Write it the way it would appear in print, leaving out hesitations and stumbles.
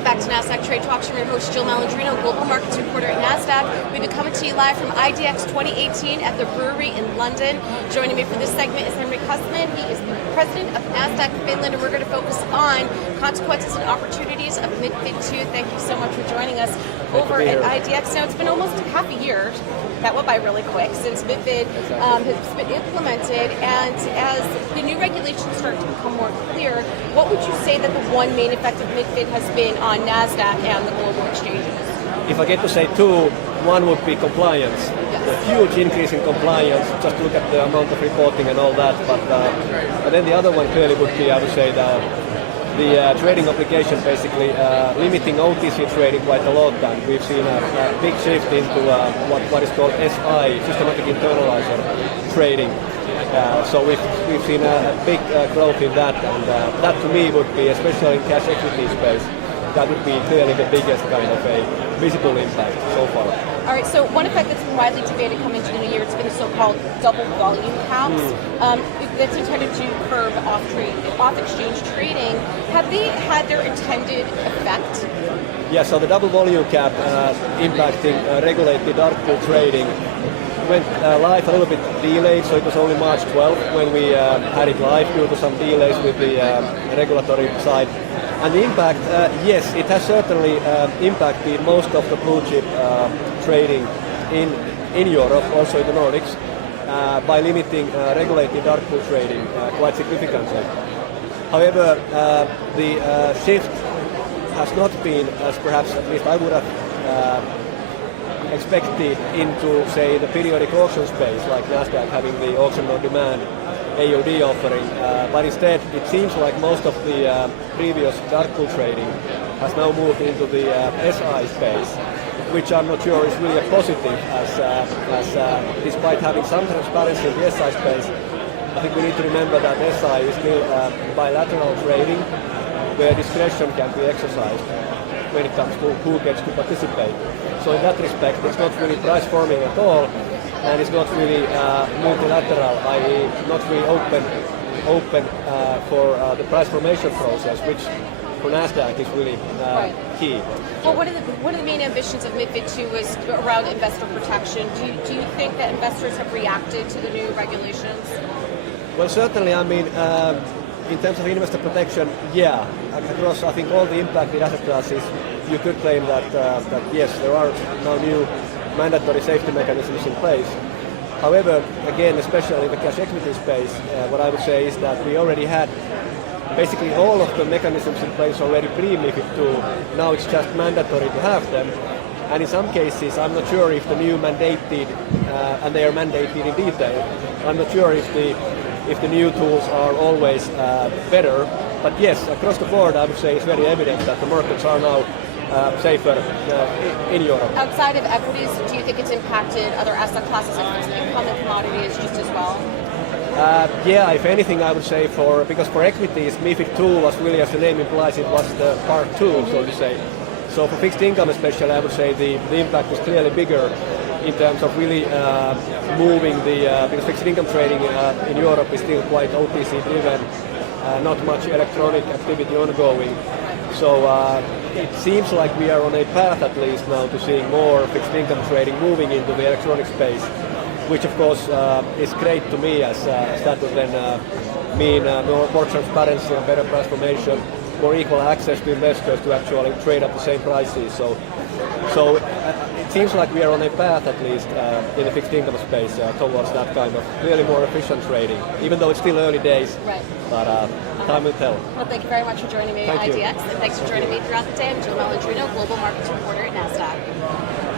Welcome back to Nasdaq Trade Talks. I'm your host, Jill Malandrino, Global Markets Reporter at Nasdaq. We've been coming to you live from IDX 2018 at the Brewery in London. Joining me for this segment is Henrik Husman. He is the president of Nasdaq Finland, and we're going to focus on consequences and opportunities of MiFID 2. Thank you so much for joining us over at IDX. Now, it's been almost half a year, that went by really quick, since MiFID has been implemented, and as the new regulations start to become more clear, what would you say that the one main effect of MiFID has been on NASDAQ and the global exchanges? If I get to say two, one would be compliance. Yes. A huge increase in compliance, just look at the amount of reporting and all that, but then the other one clearly would be, I would say, the trading obligation, basically limiting OTC trading quite a lot, and we've seen a big shift into what is called SI, systematic internalizer trading. So we've seen a big growth in that, and that to me would be, especially in cash equity space, that would be clearly the biggest kind of a visible impact so far. All right, so one effect that's been widely debated coming into the new year, it's been the so-called double volume caps. That's intended to curb off-exchange trading. Have they had their intended effect? Yeah, so the double volume cap impacting regulated dark pool trading went live a little bit delayed, so it was only March 12th when we had it live due to some delays with the regulatory side. And the impact, yes, it has certainly impacted most of the blue chip trading in Europe, also in the Nordics, by limiting regulated dark pool trading quite significantly. However, the shift has not been, as perhaps at least I would have expected, into, say, the periodic auction space, like Nasdaq having the auction on demand AOD offering, but instead it seems like most of the previous dark pool trading has now moved into the SI space, which I'm not sure is really a positive, as despite having some transparency in the SI space, I think we need to remember that SI is still bilateral trading where discretion can be exercised when it comes to who gets to participate. So in that respect, it's not really price forming at all, and it's not really multilateral, i.e. not really open for the price formation process, which for Nasdaq is really key. Well, one of the main ambitions of MiFID 2 was around investor protection. Do you think that investors have reacted to the new regulations? Well, certainly, I mean, in terms of investor protection, yeah. Across, I think, all the impacted asset classes, you could claim that yes, there are now new mandatory safety mechanisms in place. However, again, especially in the cash equity space, what I would say is that we already had basically all of the mechanisms in place already pre-MiFID 2. Now it's just mandatory to have them. And in some cases, I'm not sure if the new mandated, and they are mandated in detail, I'm not sure if the new tools are always better. But yes, across the board, I would say it's very evident that the markets are now safer in Europe. Outside of equities, do you think it's impacted other asset classes like fixed income and commodities just as well? Yeah, if anything, I would say because for equities, MiFID 2 was really, as the name implies, it was the part 2, so to say. So for fixed income especially, I would say the impact was clearly bigger in terms of really moving because fixed income trading in Europe is still quite OTC driven, not much electronic activity ongoing. So it seems like we are on a path at least now to seeing more fixed income trading moving into the electronic space, which of course is great to me, as that would then mean more transparency and better price formation, more equal access to investors to actually trade at the same prices. So it seems like we are on a path at least in the fixed income space towards that kind of really more efficient trading, even though it's still early days. Right. But time will tell. Well, thank you very much for joining me at IDX, and thanks for joining me throughout the day. I'm Jill Malandrino, Global Markets Reporter at Nasdaq.